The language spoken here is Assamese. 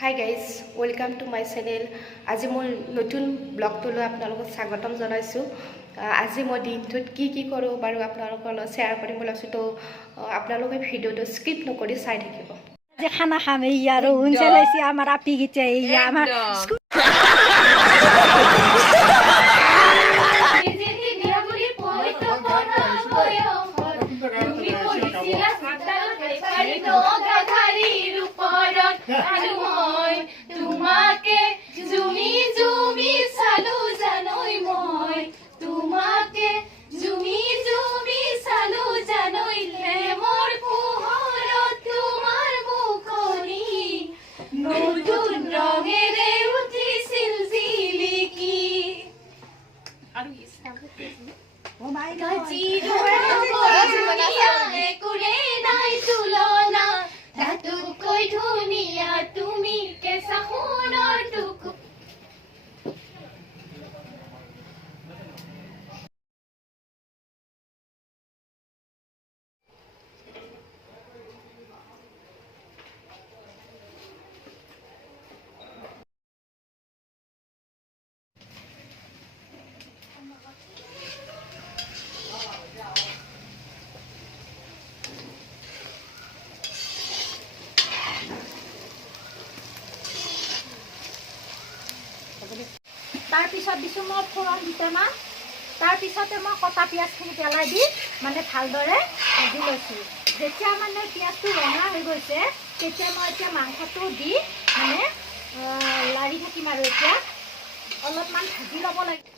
Hi guys, welcome to my channel. আজি মই নতুন ব্লগটোলৈ আপোনালোকক স্বাগতম জনাইছো। আজি মই দিনটোত কি কৰো বাৰু আপোনালোকৰ লগত শ্বেয়াৰ কৰিম বুলি আছো তো আপোনালোকে ভিডিওটো স্কিপ নকৰি চাই থাকিব। যে খানা খামে ইয়াৰো উনচেলাইছি আমাৰ আপি গিতে ইয়া আমাৰ তোমাকে জুমি জুমি চালো জানই মই তোমাকে জুমি জুমি চালো জানই লেমৰ পোহৰত তোমাৰ মুখনি নতুন ৰঙেৰে উঠিছিল জিলিকি আৰু ও মাই গড একোৰে নাই তুলনা তাতোকৈ ধুনীয়া তুমি কেঁচা সোণৰ টুকুৰা তাৰ পিছত দিছো মই ফোৰণ দিতেমা তাৰ পিছতে মই কটা পিঁয়াজখিনি পেলাই দি মানে ভালদৰে ভাজি লৈছোঁ। যেতিয়া মানে পিঁয়াজটো ৰঙা হৈ গৈছে তেতিয়া মই এতিয়া মাংসটো দি মানে লাৰি থাকিম আৰু এতিয়া অলপমান ভাজি ল'ব লাগে।